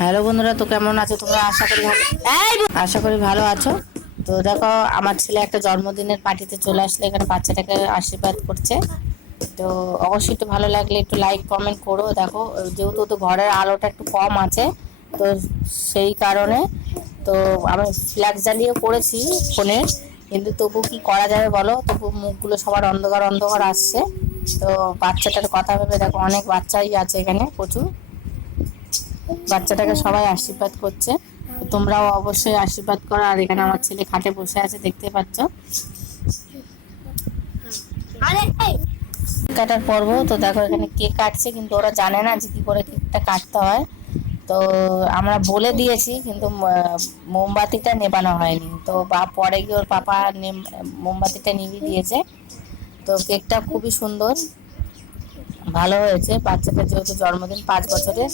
Hello বন্ধুরা, তো কেমন আছো তোমরা? আশা করি ভালো আশা করি ভালো আছো। তো দেখো, আমার ছেলে একটা জন্মদিনের পার্টিতে চলে আসলে, এখানে বাচ্চাটাকে আশীর্বাদ করছে। তো অবশ্যই একটু ভালো লাগলে একটু লাইক কমেন্ট করো। দেখো, যেহেতু তো ঘরের আলোটা একটু কম আছে, তো সেই কারণে তো আমি ফ্ল্যাগ জ্বালিয়ে করেছি ফোনে। কিন্তু তবু কি করা যাবে বলো? তবু মুখগুলো সবার অন্ধকার অন্ধকার আসছে। তো বাচ্চাটার কথা ভেবে দেখো, অনেক বাচ্চাই আছে এখানে প্রচুর। বাচ্চাটাকে সবাই আশীর্বাদ করছে। তোমরাও অবশ্যই আশীর্বাদ করো। আর এখানে আমার ছেলে খাটে বসে আছে, দেখতে পাচ্ছ? কাটার পর্ব, তো দেখো এখানে কেক কাটছে, কিন্তু ওরা জানে না যে কি করে কেকটা কাটতে হয়। তো আমরা বলে দিয়েছি, কিন্তু মোমবাতিটা নেবানো হয়নি। তো বা, পরে গিয়ে ওর পাপা মোমবাতিটা নিভিয়ে দিয়েছে। তো কেকটা খুবই সুন্দর। ভালো হয়েছে। বাচ্চাটার যেহেতু জন্মদিন পাঁচ বছরের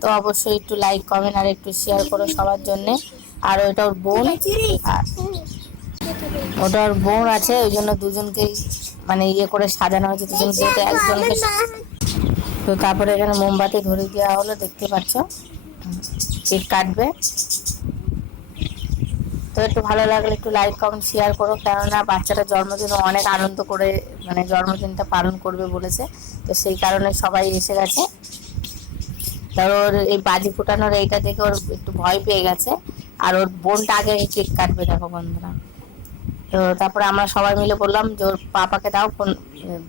তো অবশ্যই একটু লাইক কমেন্ট আর একটু শেয়ার করো সবার জন্যে। আর ওটা ওর বোন। আর ওটা ওর বোন আছে ওই জন্য দুজনকেই মানে ইয়ে করে সাজানো হয়েছে। দুজন যেহেতু একজনকে তো তারপরে এখানে মোমবাতি ধরে দেওয়া হলো দেখতে পাচ্ছ? কেক কাটবে। একটু ভালো লাগলে একটু লাইক কমেন্ট শেয়ার করো। কেননা বাচ্চাটা জন্মদিন অনেক আনন্দ করে মানে জন্মদিনটা পালন করবে বলেছে। তো সেই কারণে সবাই এসে গেছে। তার ওর এই বাজি ফুটানোর এইটা দেখে ওর একটু ভয় পেয়ে গেছে। আর ওর বোনটা আগে কেক কাটবে, দেখো বন্ধুরা। তো তারপরে আমরা সবাই মিলে বললাম যে, ওর পাপাকে দাও, ফোন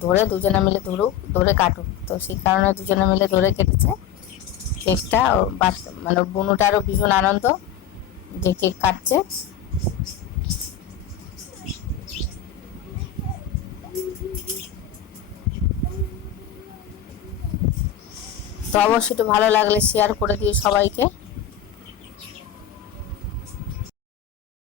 ধরে দুজনে মিলে ধরুক ধরে কাটুক। তো সেই কারণে দুজনে মিলে ধরে কেটেছে কেকটা। মানে বুনুটারও ভীষণ আনন্দ যে কেক কাটছে। তো অবশ্যই ভালো লাগলে শেয়ার করে দিও সবাইকে।